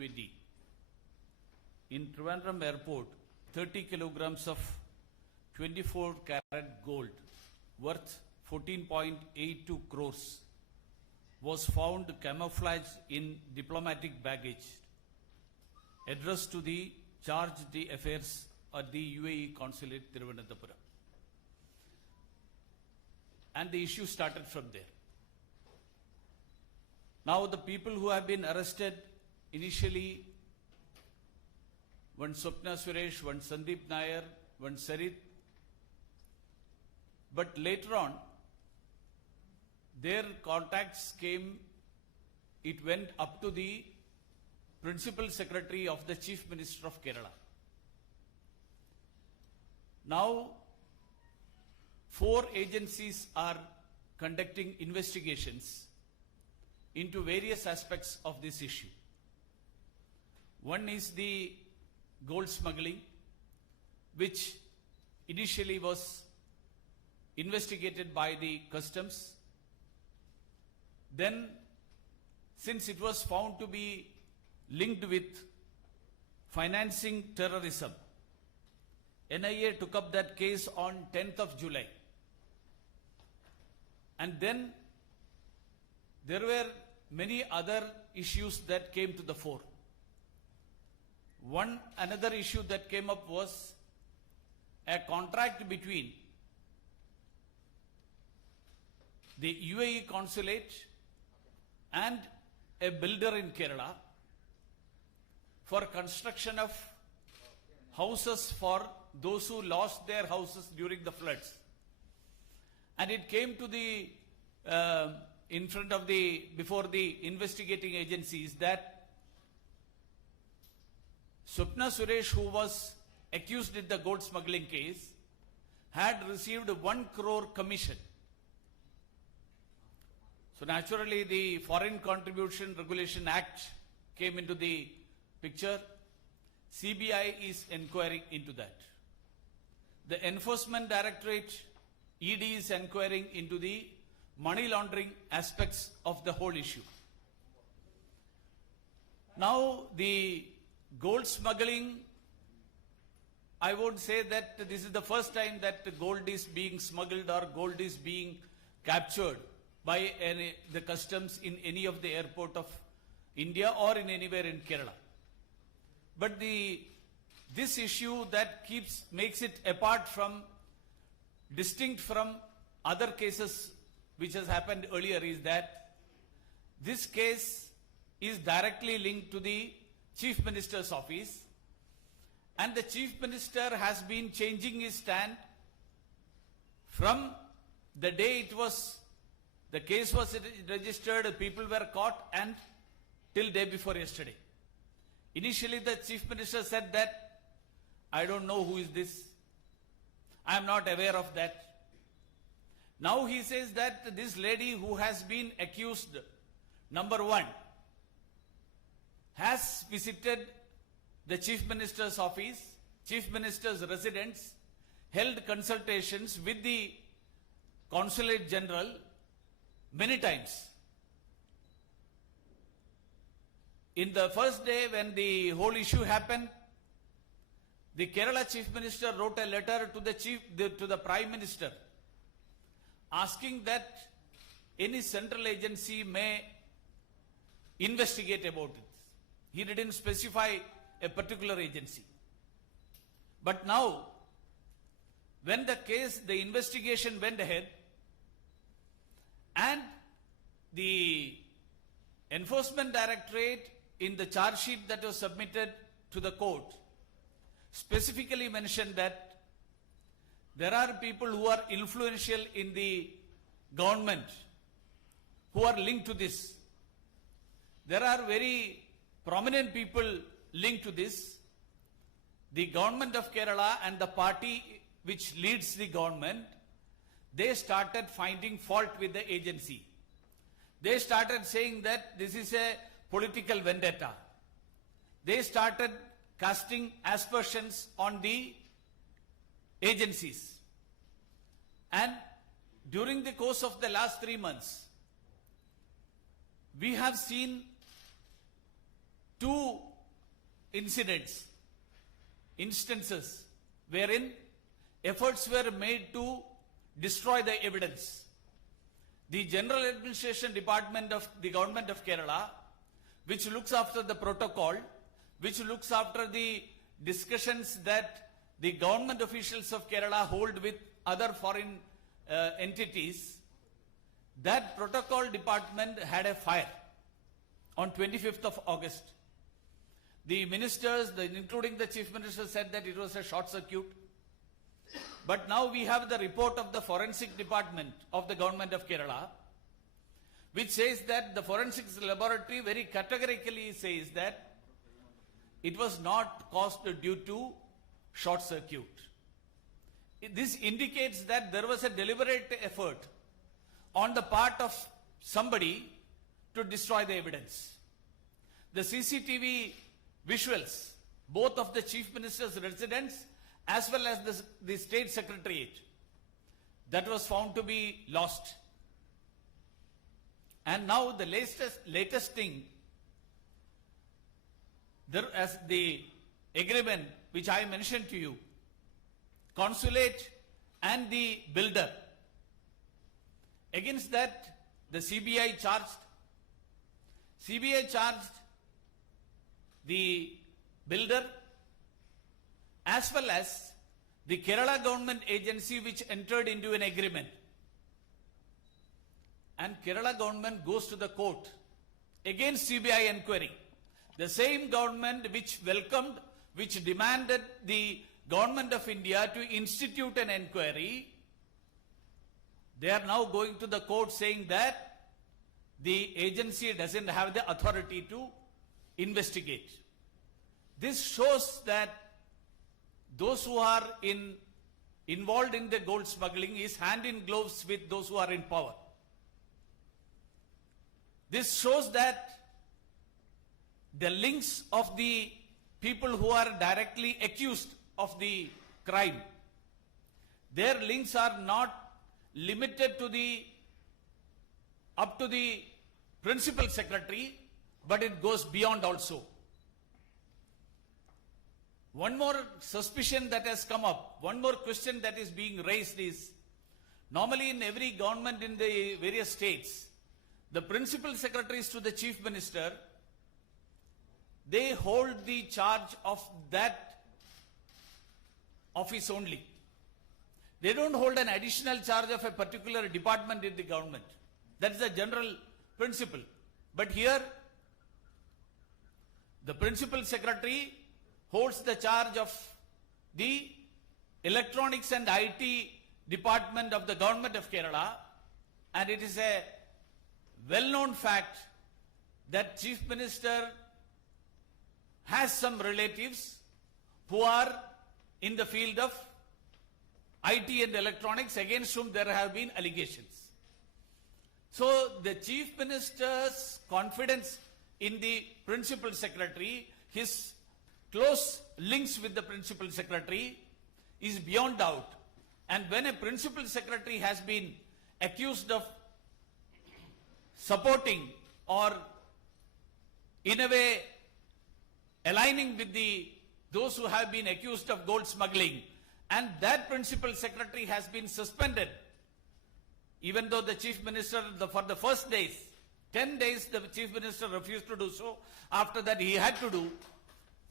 2020, in Trivandrum Airport, 30 kilograms of 24-carat gold worth 14.82 crores was found camouflaged in diplomatic baggage addressed to the charged affairs at the UAE consulate Thiruvananthapuram. And the issue started from there. Now the people who have been arrested initially, one Swapna Suresh, one Sandeep Nair, one Sarit, but later on their contacts came, it went up to the Principal Secretary of the Chief Minister of Kerala. Now, 4 agencies are conducting investigations into various aspects of this issue. One is the gold smuggling, which initially was investigated by the customs. Then, since it was found to be linked with financing terrorism, NIA took up that case on 10th of July. And then there were many other issues that came to the fore. Another issue that came up was a contract between the UAE consulate and a builder in Kerala for construction of houses for those who lost their houses during the floods. And it came to the, before the investigating agencies that Swapna Suresh, who was accused in the gold smuggling case, had received 1 crore commission. So naturally the Foreign Contribution Regulation Act came into the picture. CBI is inquiring into that. The Enforcement Directorate, ED, is inquiring into the money laundering aspects of the whole issue. Now, the gold smuggling, I would say that this is the first time that gold is being smuggled or gold is being captured by the customs in any of the airport of India or in anywhere in Kerala. But this issue that makes it distinct from other cases which has happened earlier is that this case is directly linked to the Chief Minister's office, and the Chief Minister has been changing his stand from the day the case was registered, people were caught, and till day before yesterday. Initially, the Chief Minister said that, I don't know who is this. I am not aware of that. Now he says that this lady who has been accused, number 1, has visited the Chief Minister's office, Chief Minister's residence, held consultations with the Consulate General many times. In the first day when the whole issue happened, the Kerala Chief Minister wrote a letter to the Prime Minister asking that any central agency may investigate about it. He didn't specify a particular agency. But now, when the investigation went ahead, and the Enforcement Directorate, in the charge sheet that was submitted to the court, specifically mentioned that there are people who are influential in the government who are linked to this. There are very prominent people linked to this. The government of Kerala and the party which leads the government, they started finding fault with the agency. They started saying that this is a political vendetta. They started casting aspersions on the agencies. And during the course of the last 3 months, we have seen 2 instances wherein efforts were made to destroy the evidence. The General Administration Department of the Government of Kerala, which looks after the protocol, which looks after the discussions that the government officials of Kerala hold with other foreign entities, that protocol department had a fire on 25th of August. The ministers, including the chief minister, said that it was a short circuit. But now we have the report of the forensic department of the government of Kerala, which says that the forensics laboratory very categorically says that it was not caused due to short circuit. This indicates that there was a deliberate effort on the part of somebody to destroy the evidence. The CCTV visuals, both of the chief minister's residence as well as the state secretariat, that was found to be lost. And now the latest thing, as the agreement which I mentioned to you, consulate and the builder, against that the CBI charged the builder as well as the Kerala government agency which entered into an agreement. And Kerala government goes to the court against CBI inquiry. The same government which welcomed, which demanded the government of India to institute an inquiry, they are now going to the court saying that the agency doesn't have the authority to investigate. This shows that those who are involved in the gold smuggling is hand in gloves with those who are in power. This shows that the links of the people who are directly accused of the crime, their links are not limited to up to the principal secretary, but it goes beyond also. One more suspicion that has come up, one more question that is being raised is, normally in every government in the various states, the principal secretaries to the chief minister, they hold the charge of that office only. They don't hold an additional charge of a particular department in the government. That is the general principle. But here, the principal secretary holds the charge of the electronics and IT department of the government of Kerala, and it is a well-known fact that chief minister has some relatives who are in the field of IT and electronics against whom there have been allegations. So the chief minister's confidence in the principal secretary, his close links with the principal secretary is beyond doubt. And when a principal secretary has been accused of supporting or in a way aligning with those who have been accused of gold smuggling, and that principal secretary has been suspended, even though the chief minister for the first days, 10 days the chief minister refused to do so, after that he had to do.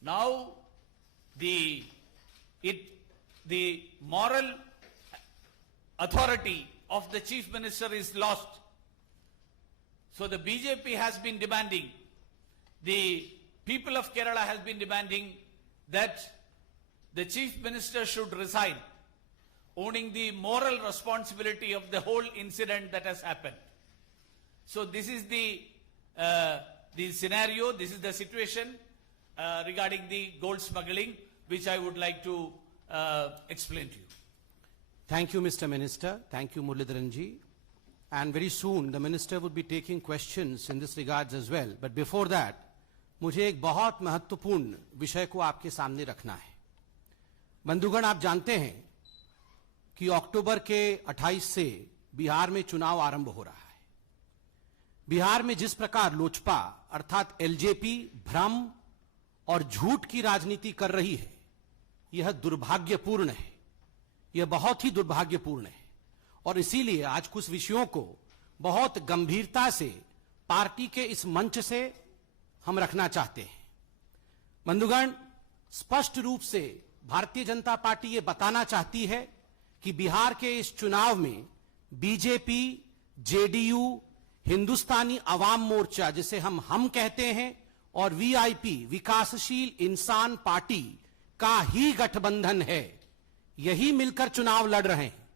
Now the moral authority of the chief minister is lost. So the BJP has been demanding, the people of Kerala has been demanding that the chief minister should resign, owning the moral responsibility of the whole incident that has happened. So this is the scenario, this is the situation regarding the gold smuggling, which I would like to explain to you. Thank you, Mr. Minister. Thank you, Muralidharanji. And very soon the minister would be taking questions in this regards as well. But before that, मुझे एक बहुत महत्वपूर्ण विषय को आपके सामने रखना है। बंधुगण, आप जानते हैं कि अक्टूबर के 28 से बिहार में चुनाव आरंभ हो रहा है। बिहार में जिस प्रकार लोजपा अर्थात एलजेपी भ्रम और झूठ की राजनीति कर रही है, यह दुर्भाग्यपूर्ण है। यह बहुत ही दुर्भाग्यपूर्ण है और इसीलिए आज कुछ विषयों को बहुत गंभीरता से पार्टी के इस मंच से हम रखना चाहते हैं। बंधुगण, स्पष्ट रूप से भारतीय जनता पार्टी ये बताना चाहती है कि बिहार के इस चुनाव में बीजेपी, जेडीयू, हिंदुस्तानी अवाम मोर्चा जिसे हम कहते हैं और वीआईपी, विकासशील इंसान पार्टी का ही गठबंधन है। यही मिलकर चुनाव लड़ रहे हैं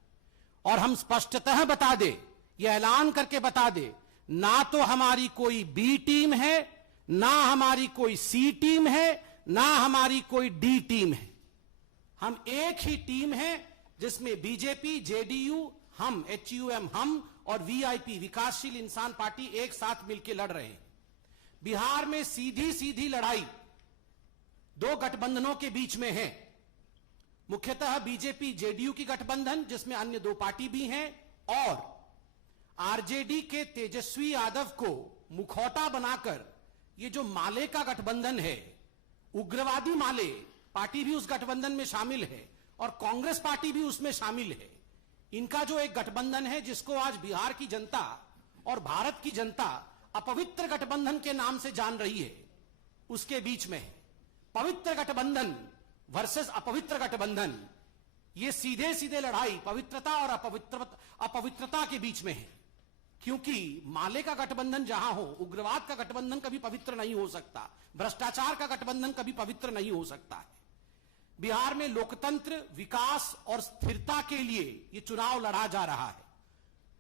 और हम स्पष्टतः बता दे, यह ऐलान करके बता दे, ना तो हमारी कोई बी टीम है, ना हमारी कोई सी टीम है, ना हमारी कोई डी टीम है। हम एक ही टीम है जिसमें बीजेपी, जेडीयू, हम HUM हम और वीआईपी, विकासशील इंसान पार्टी एक साथ मिलकर लड़ रहे हैं। बिहार में सीधी सीधी लड़ाई दो गठबंधनों के बीच में है। मुख्यतः बीजेपी जेडीयू की गठबंधन जिसमें अन्य दो पार्टी भी हैं और आरजेडी के तेजस्वी यादव को मुखौटा बनाकर ये जो माले का गठबंधन है, उग्रवादी माले पार्टी भी उस गठबंधन में शामिल है और कांग्रेस पार्टी भी उसमें शामिल है। इनका जो एक गठबंधन है जिसको आज बिहार की जनता और भारत की जनता अपवित्र गठबंधन के नाम से जान रही है, उसके बीच में है। पवित्र गठबंधन वर्सेस अपवित्र गठबंधन, ये सीधे सीधे लड़ाई पवित्रता और अपवित्रता के बीच में है। क्योंकि माले का गठबंधन जहां हो, उग्रवाद का गठबंधन कभी पवित्र नहीं हो सकता, भ्रष्टाचार का गठबंधन कभी पवित्र नहीं हो सकता है। बिहार में लोकतंत्र, विकास और स्थिरता के लिए यह चुनाव लड़ा जा रहा है।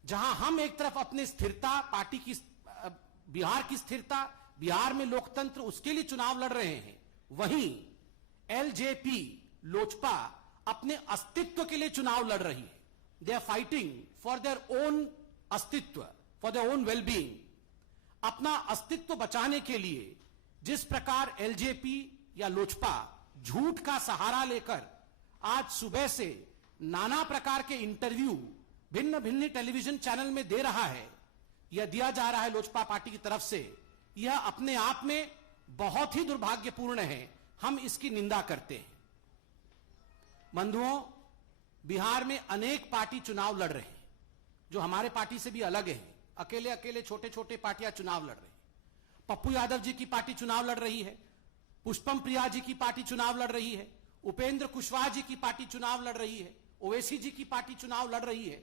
जहां हम एक तरफ अपनी स्थिरता, पार्टी की, बिहार की स्थिरता, बिहार में लोकतंत्र, उसके लिए चुनाव लड़ रहे हैं, वहीं एलजेपी, लोजपा अपने अस्तित्व के लिए चुनाव लड़ रही है। They are fighting for their own अस्तित्व, फॉर देयर ओन वेलबींग। अपना अस्तित्व बचाने के लिए जिस प्रकार एलजेपी या लोजपा झूठ का सहारा लेकर आज सुबह से नाना प्रकार के इंटरव्यू भिन्न भिन्न टेलीविजन चैनल में दे रहा है, यह दिया जा रहा है लोजपा पार्टी की तरफ से, यह अपने आप में बहुत ही दुर्भाग्यपूर्ण है। हम इसकी निंदा करते हैं। बंधुओं, बिहार में अनेक पार्टी चुनाव लड़ रहे हैं जो हमारे पार्टी से भी अलग है। अकेले अकेले छोटे छोटे पार्टियां चुनाव लड़ रही हैं। पप्पू यादव जी की पार्टी चुनाव लड़ रही है, पुष्पम प्रिया जी की पार्टी चुनाव लड़ रही है, उपेंद्र कुशवाहा जी की पार्टी चुनाव लड़ रही है, ओवैसी जी की पार्टी चुनाव लड़ रही है।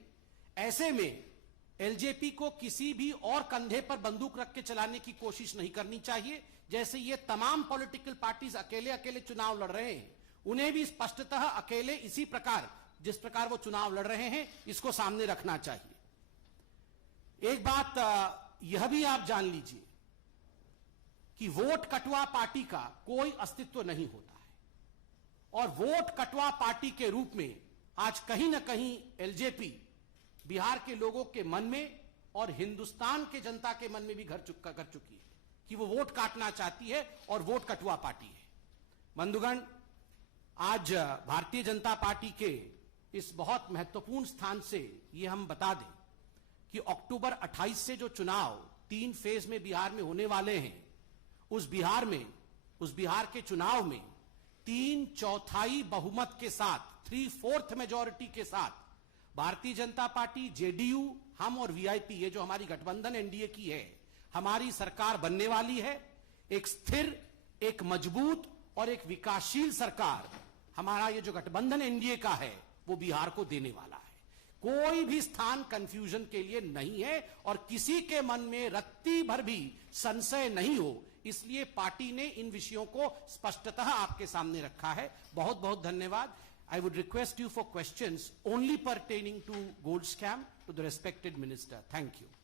ऐसे में एलजेपी को किसी भी और कंधे पर बंदूक रख के चलाने की कोशिश नहीं करनी चाहिए। जैसे ये तमाम पॉलिटिकल पार्टीज अकेले अकेले चुनाव लड़ रहे हैं, उन्हें भी स्पष्टतः अकेले इसी प्रकार, जिस प्रकार वो चुनाव लड़ रहे हैं, इसको सामने रखना चाहिए। एक बात यह भी आप जान लीजिए कि वोट कटवा पार्टी का कोई अस्तित्व नहीं होता है और वोट कटवा पार्टी के रूप में आज कहीं ना कहीं एलजेपी बिहार के लोगों के मन में और हिंदुस्तान के जनता के मन में भी कर चुकी है कि वो वोट काटना चाहती है और वोट कटवा पार्टी है। बंधुगण, आज भारतीय जनता पार्टी के इस बहुत महत्वपूर्ण स्थान से ये हम बता दें कि अक्टूबर 28 से जो चुनाव 3 फेज में बिहार में होने वाले हैं, उस बिहार के चुनाव में 3/4 बहुमत के साथ, 3/4 मेजॉरिटी के साथ भारतीय जनता पार्टी, जेडीयू, हम और वीआईपी, ये जो हमारी गठबंधन एनडीए की है, हमारी सरकार बनने वाली है। एक स्थिर, एक मजबूत और एक विकासशील सरकार हमारा ये जो गठबंधन एनडीए का है वो बिहार को देने वाला है। कोई भी स्थान कंफ्यूजन के लिए नहीं है और किसी के मन में रत्ती भर भी संशय नहीं हो, इसलिए पार्टी ने इन विषयों को स्पष्टतः आपके सामने रखा है। बहुत बहुत धन्यवाद। I would request you for questions only pertaining to gold scam to the respected minister. Thank you.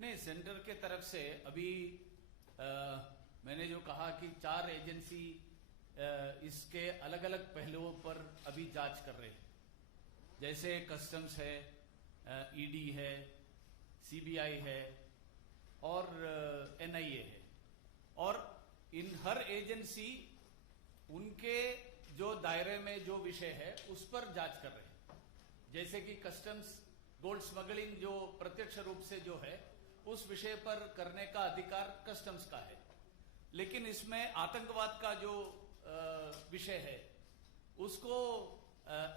नहीं, सेंटर के तरफ से अभी मैंने जो कहा कि 4 एजेंसी इसके अलग अलग पहलुओं पर अभी जांच कर रहे हैं, जैसे कस्टम्स है, ईडी है, सीबीआई है और एनआईए है। और इन हर एजेंसी उनके जो दायरे में जो विषय है उस पर जांच कर रहे हैं। जैसे कि कस्टम्स गोल्ड स्मगलिंग जो प्रत्यक्ष रूप से जो है उस विषय पर करने का अधिकार कस्टम्स का है, लेकिन इसमें आतंकवाद का जो विषय है उसको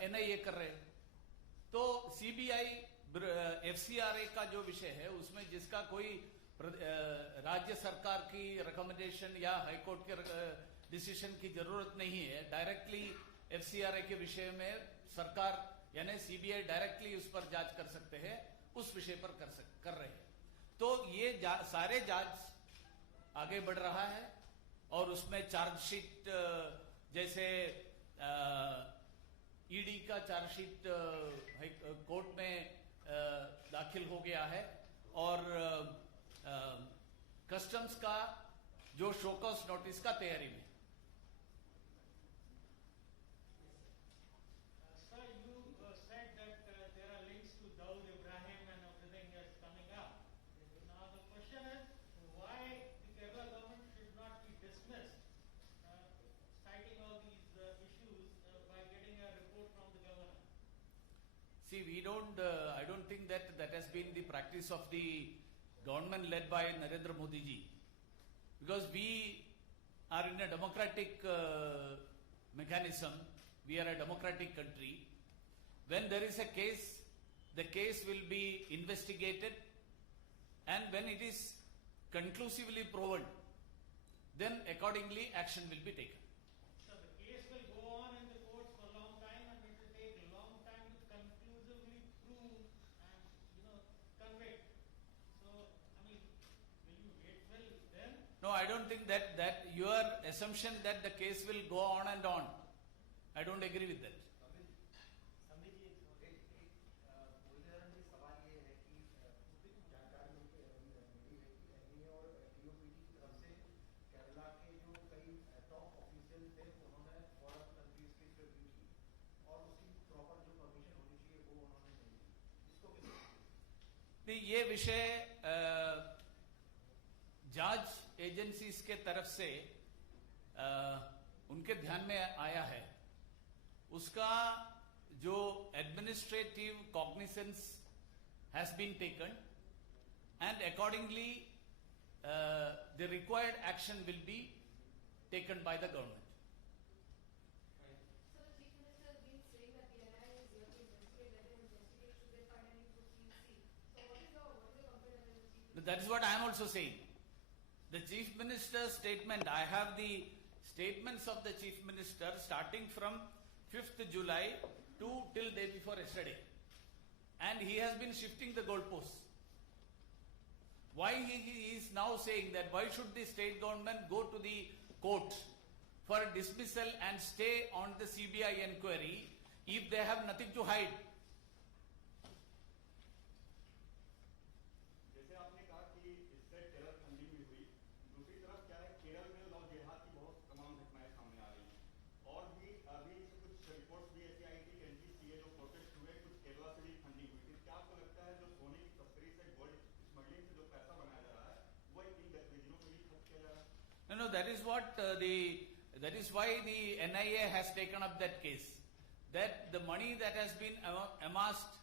एनआईए कर रहे हैं। तो सीबीआई एफसीआरए का जो विषय है उसमें जिसका कोई राज्य सरकार की रिकमेंडेशन या हाईकोर्ट के डिसीजन की जरूरत नहीं है, डायरेक्टली एफसीआरए के विषय में सरकार यानी सीबीआई डायरेक्टली उस पर जांच कर सकते हैं, उस विषय पर कर रहे हैं। तो ये सारे जांच आगे बढ़ रहा है और उसमें चार्जशीट जैसे ईडी का चार्जशीट कोर्ट में दाखिल हो गया है और कस्टम्स का जो शोकॉस नोटिस का तैयारी में। Sir, you said that there are links to Dawood Ibrahim and everything is coming up. Now the question is why the Kerala government should not be dismissed, citing all these issues by getting a report from the governor. See, I don't think that has been the practice of the government led by Narendra Modi ji, because we are in a democratic mechanism. We are a democratic country. When there is a case, the case will be investigated, and when it is conclusively proven, then accordingly action will be taken. So the case will go on in the courts for a long time, and it will take a long time to conclusively prove and convict. So I mean, will you wait till then? No, I don't think that your assumption that the case will go on and on, I don't agree with that. ये विषय जांच agencies के तरफ से उनके ध्यान में आया है, उसका जो administrative cognisance has been taken and accordingly the required action will be taken by the government. So the Chief Minister has been saying that the NIA is here to investigate, let them investigate, should they find any proof, we'll see. So what is the complaint against the Chief Minister? That is what I am also saying. The Chief Minister's statement, I have the statements of the Chief Minister starting from 5th July to till day before yesterday. And he has been shifting the goalposts. Why he is now saying that why should the state government go to the court for dismissal and stay on the CBI inquiry if they have nothing to hide? जैसे आपने कहा कि इससे terror funding भी हुई, दूसरी तरफ क्या है केरल में लव जिहाद की बहुत तमाम घटनाएं सामने आ रही हैं और भी अभी कुछ रिपोर्ट्स भी ऐसी आई थी कि एनजीसीए जो प्रोटेस्ट हुए कुछ केरला से भी फंडिंग हुई थी. क्या आपको लगता है जो सोने की तस्करी से गोल्ड स्मगलिंग से जो पैसा बनाया जा रहा है वो इन गतिविधियों में भी खर्च किया जा रहा है? No, that is why the NIA has taken up that case. That the money that has been amassed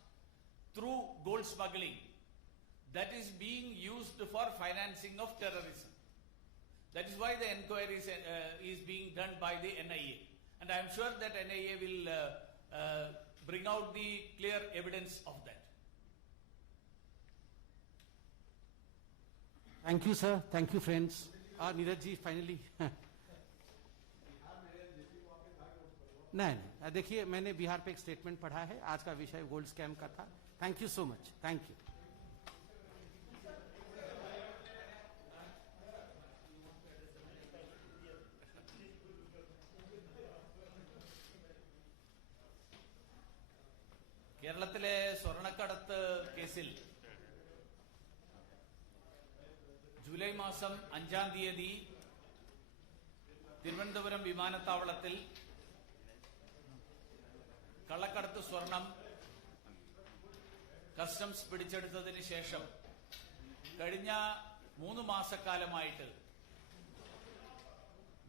through gold smuggling, that is being used for financing of terrorism. That is why the inquiry is being done by the NIA. And I am sure that NIA will bring out the clear evidence of that. Thank you, sir. Thank you, friends. Neeraj ji finally नहीं, देखिए मैंने बिहार पे एक statement पढ़ा है, आज का विषय गोल्ड स्कैम का था. Thank you so much. Thank you. കേരളത്തിലെ സ്വർണ്ണക്കടത്ത് കേസിൽ ജൂലൈ മാസം 5-ാം തീയതി തിരുവനന്തപുരം വിമാനത്താവളത്തിൽ കള്ളക്കടത്ത് സ്വർണം കസ്റ്റംസ് പിടിച്ചെടുത്തതിന് ശേഷം കഴിഞ്ഞ 3 മാസക്കാലമായിട്ട്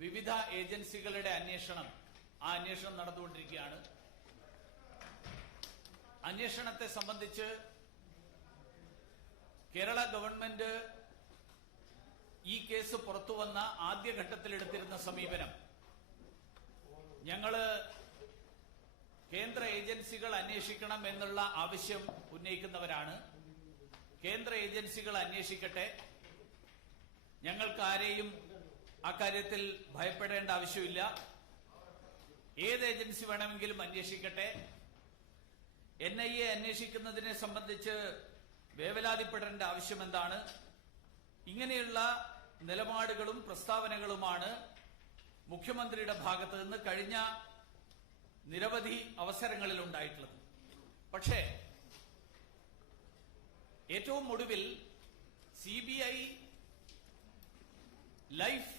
വിവിധ ഏജൻസികളുടെ അന്വേഷണം നടന്നുകൊണ്ടിരിക്കുകയാണ്. അന്വേഷണത്തെ സംബന്ധിച്ച് കേരള ഗവൺമെന്റ് ഈ കേസ് പുറത്തുവന്ന ആദ്യഘട്ടത്തിലെടുത്തിരുന്ന സമീപനം, ഞങ്ങള് കേന്ദ്ര ഏജൻസികൾ അന്വേഷിക്കണം എന്നുള്ള ആവശ്യം ഉന്നയിക്കുന്നവരാണ്. കേന്ദ്ര ഏജൻസികൾ അന്വേഷിക്കട്ടെ, ഞങ്ങൾക്ക് ആരെയും അക്കാര്യത്തിൽ ഭയപ്പെടേണ്ട ആവശ്യമില്ല. ഏത് ഏജൻസി വേണമെങ്കിലും അന്വേഷിക്കട്ടെ. NIA അന്വേഷിക്കുന്നതിനെ സംബന്ധിച്ച് വേവലാതിപ്പെടേണ്ട ആവശ്യം എന്താണ്? ഇങ്ങനെയുള്ള നിലപാടുകളും പ്രസ്താവനകളുമാണ് മുഖ്യമന്ത്രിയുടെ ഭാഗത്ത് നിന്ന് കഴിഞ്ഞ നിരവധി അവസരങ്ങളിൽ ഉണ്ടായിട്ടുള്ളത്. പക്ഷേ ഏറ്റവും ഒടുവിൽ CBI ലൈഫ്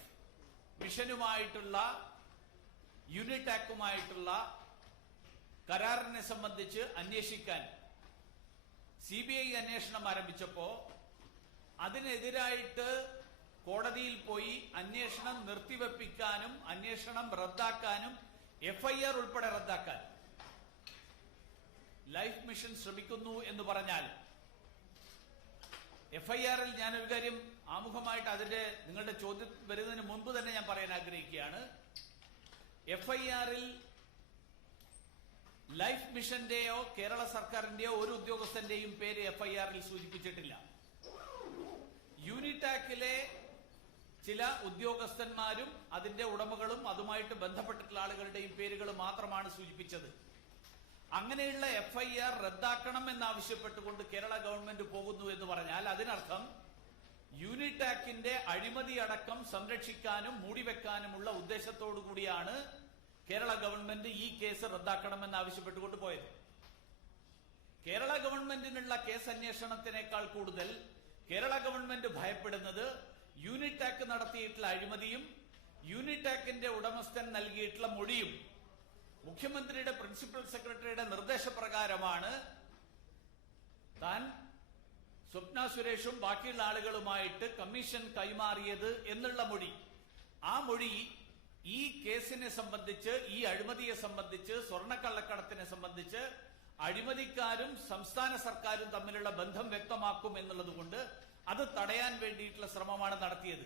മിഷനുമായിട്ടുള്ള യൂണിടാക്കുമായിട്ടുള്ള കരാറിനെ സംബന്ധിച്ച് അന്വേഷിക്കാൻ CBI അന്വേഷണം ആരംഭിച്ചപ്പോ അതിനെതിരായിട്ട് കോടതിയിൽ പോയി അന്വേഷണം നിർത്തിവെപ്പിക്കാനും അന്വേഷണം റദ്ദാക്കാനും FIR ഉൾപ്പെടെ റദ്ദാക്കാൻ ലൈഫ് മിഷൻ ശ്രമിക്കുന്നു എന്ന് പറഞ്ഞാൽ FIR-ൽ ഞാനൊരു കാര്യം ആമുഖമായിട്ട് അതിന്റെ നിങ്ങളുടെ ചോദ്യം വരുന്നതിന് മുൻപ് തന്നെ ഞാൻ പറയാൻ ആഗ്രഹിക്കുകയാണ്. FIR-ൽ ലൈഫ് മിഷന്റെയോ കേരള സർക്കാരിന്റെയോ ഒരു ഉദ്യോഗസ്ഥന്റെയും പേര് FIR-ൽ സൂചിപ്പിച്ചിട്ടില്ല. യൂണിടാക്കിലെ ചില ഉദ്യോഗസ്ഥന്മാരും അതിന്റെ ഉടമകളും അതുമായിട്ട് ബന്ധപ്പെട്ടിട്ടുള്ള ആളുകളുടെയും പേരുകൾ മാത്രമാണ് സൂചിപ്പിച്ചത്. അങ്ങനെയുള്ള FIR റദ്ദാക്കണം എന്നാവശ്യപ്പെട്ടുകൊണ്ട് കേരള ഗവൺമെന്റ് പോകുന്നു എന്ന് പറഞ്ഞാൽ അതിനർത്ഥം യൂണിടാക്കിന്റെ അഴിമതി അടക്കം സംരക്ഷിക്കാനും മൂടിവെക്കാനുമുള്ള ഉദ്ദേശത്തോടു കൂടിയാണ് കേരള ഗവൺമെന്റ് ഈ കേസ് റദ്ദാക്കണമെന്ന് ആവശ്യപ്പെട്ടുകൊണ്ട് പോയത്. കേരള ഗവൺമെന്റിനുള്ള കേസ് അന്വേഷണത്തിനേക്കാൾ കൂടുതൽ കേരള ഗവൺമെന്റ് ഭയപ്പെടുന്നത് യൂണിടാക്ക് നടത്തിയിട്ടുള്ള അഴിമതിയും യൂണിടാക്കിന്റെ ഉടമസ്ഥൻ നൽകിയിട്ടുള്ള മൊഴിയും മുഖ്യമന്ത്രിയുടെ പ്രിൻസിപ്പൽ സെക്രട്ടറിയുടെ നിർദ്ദേശപ്രകാരമാണ് താൻ സ്വപ്ന സുരേഷും ബാക്കിയുള്ള ആളുകളുമായിട്ട് കമ്മീഷൻ കൈമാറിയത് എന്നുള്ള മൊഴി. ആ മൊഴി ഈ കേസിനെ സംബന്ധിച്ച്, ഈ അഴിമതിയെ സംബന്ധിച്ച്, സ്വർണ്ണക്കള്ളക്കടത്തിനെ സംബന്ധിച്ച് അഴിമതിക്കാരും സംസ്ഥാന സർക്കാരും തമ്മിലുള്ള ബന്ധം വ്യക്തമാക്കും എന്നുള്ളതുകൊണ്ട് അത് തടയാൻ വേണ്ടിയിട്ടുള്ള ശ്രമമാണ് നടത്തിയത്.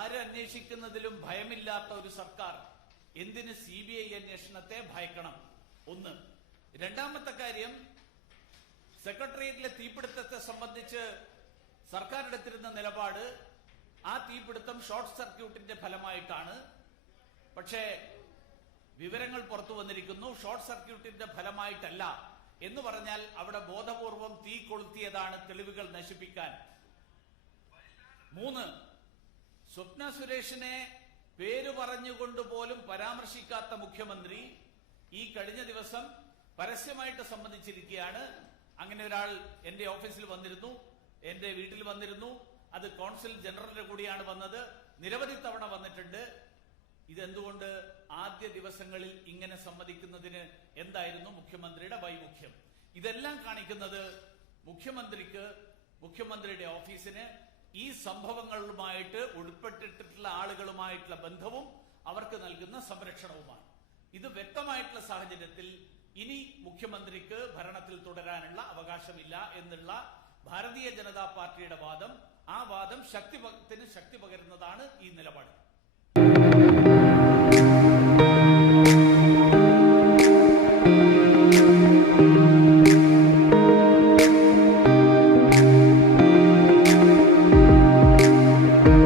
ആരന്വേഷിക്കുന്നതിലും ഭയമില്ലാത്ത ഒരു സർക്കാർ എന്തിന് CBI അന്വേഷണത്തെ ഭയക്കണം? ഒന്ന്. രണ്ടാമത്തെ കാര്യം, സെക്രട്ടേറിയറ്റിലെ തീപിടുത്തത്തെ സംബന്ധിച്ച് സർക്കാർ എടുത്തിരുന്ന നിലപാട് ആ തീപിടുത്തം ഷോർട്ട് സർക്യൂട്ടിന്റെ ഫലമായിട്ടാണ്. പക്ഷേ വിവരങ്ങൾ പുറത്തു വന്നിരിക്കുന്നു ഷോർട്ട് സർക്യൂട്ടിന്റെ ഫലമായിട്ടല്ല എന്ന് പറഞ്ഞാൽ അവിടെ ബോധപൂർവം തീ കൊളുത്തിയതാണ് തെളിവുകൾ നശിപ്പിക്കാൻ. 3. സ്വപ്ന സുരേഷിനെ പേര് പറഞ്ഞുകൊണ്ട് പോലും പരാമർശിക്കാത്ത മുഖ്യമന്ത്രി ഈ കഴിഞ്ഞ ദിവസം പരസ്യമായിട്ട് സമ്മതിച്ചിരിക്കുകയാണ്. അങ്ങനെ ഒരാൾ എന്റെ ഓഫീസിൽ വന്നിരുന്നു, എന്റെ വീട്ടിൽ വന്നിരുന്നു, അത് കോൺസുൽ ജനറലിന്റെ കൂടിയാണ് വന്നത്, നിരവധി തവണ വന്നിട്ടുണ്ട്. ഇതെന്തുകൊണ്ട് ആദ്യ ദിവസങ്ങളിൽ ഇങ്ങനെ സമ്മതിക്കുന്നതിന് എന്തായിരുന്നു മുഖ്യമന്ത്രിയുടെ വൈമുഖ്യം? ഇതെല്ലാം കാണിക്കുന്നത് മുഖ്യമന്ത്രിക്ക്, മുഖ്യമന്ത്രിയുടെ ഓഫീസിന് ഈ സംഭവങ്ങളുമായിട്ട് ഉൾപ്പെട്ടിട്ടുള്ള ആളുകളുമായിട്ടുള്ള ബന്ധവും അവർക്ക് നൽകുന്ന സംരക്ഷണവുമാണ്. ഇത് വ്യക്തമായിട്ടുള്ള സാഹചര്യത്തിൽ ഇനി മുഖ്യമന്ത്രിക്ക് ഭരണത്തിൽ തുടരാനുള്ള അവകാശമില്ല എന്നുള്ള ഭാരതീയ ജനതാ പാർട്ടിയുടെ വാദം, ആ വാദം ശക്തി പകരുന്നതാണ് ഈ നിലപാട്.